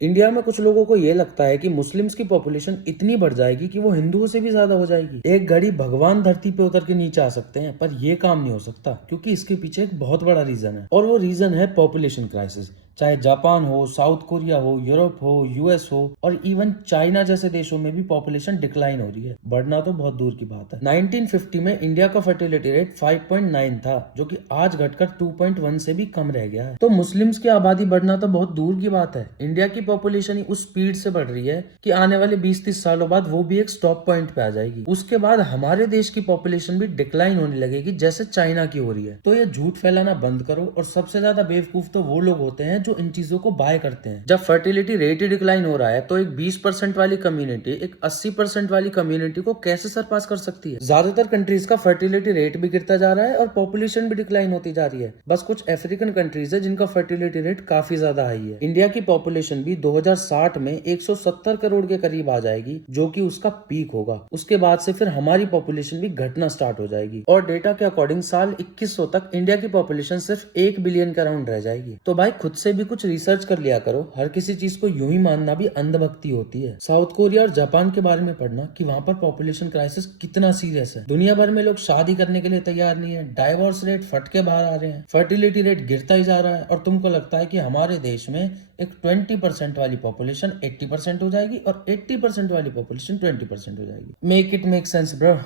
India में कुछ लोगों को ये लगता है कि मुस्लिम्स की पॉपुलेशन इतनी बढ़ जाएगी कि वो हिंदुओं से भी ज्यादा हो जाएगी। एक घड़ी भगवान धरती पे उतर के नीचे आ सकते हैं, पर ये काम नहीं हो सकता क्योंकि इसके पीछे एक बहुत बड़ा रीजन है, और वो रीजन है पॉपुलेशन क्राइसिस। चाहे जापान हो, साउथ कोरिया हो, यूरोप हो, यूएस हो, और इवन चाइना जैसे देशों में भी पॉपुलेशन डिक्लाइन हो रही है। बढ़ना तो बहुत दूर की बात है। 1950 में इंडिया का फर्टिलिटी रेट 5.9 था, जो कि आज घटकर 2.1 से भी कम रह गया है। तो मुस्लिम्स की आबादी बढ़ना तो बहुत दूर की बात है, इंडिया की पॉपुलेशन ही उस स्पीड से बढ़ रही है कि आने वाले 20-30 सालों बाद वो भी एक स्टॉप पॉइंट पे आ जाएगी। उसके बाद हमारे देश की पॉपुलेशन भी डिक्लाइन होने लगेगी जैसे चाइना की हो रही है। तो ये झूठ फैलाना बंद करो, और सबसे ज्यादा बेवकूफ तो वो लोग होते हैं जो इन चीजों को बाय करते हैं। जब फर्टिलिटी रेट ही डिक्लाइन हो रहा है तो एक 20% वाली कम्युनिटी एक 80% वाली कम्युनिटी को कैसे सरपास कर सकती है। ज्यादातर कंट्रीज का फर्टिलिटी रेट भी गिरता जा रहा है और पॉपुलेशन भी डिक्लाइन होती जा रही है। बस कुछ अफ्रीकन कंट्रीज है जिनका फर्टिलिटी रेट काफी ज्यादा हाई है। इंडिया की पॉपुलेशन भी 2060 में 170 करोड़ के करीब आ जाएगी, जो कि उसका पीक होगा। उसके बाद से फिर हमारी पॉपुलेशन भी घटना स्टार्ट हो जाएगी, और डेटा के अकॉर्डिंग साल 2100 तक इंडिया की पॉपुलेशन सिर्फ 1 बिलियन के अराउंड रह जाएगी। तो भाई खुद से भी कुछ रिसर्च कर लिया करो, हर किसी चीज को यूं ही मानना भी अंधभक्ति होती है। साउथ कोरिया और जापान के बारे में पढ़ना कि वहां पर पॉपुलेशन क्राइसिस कितना सीरियस है। दुनिया भर में लोग शादी करने के लिए तैयार नहीं है, डाइवोर्स रेट फट के बाहर आ रहे हैं, फर्टिलिटी रेट गिरता ही जा रहा है, और तुमको लगता है कि हमारे देश में एक 20% वाली पॉपुलेशन 80% हो जाएगी और 80% वाली पॉपुलेशन 20% हो जाएगी। Make it make sense bro.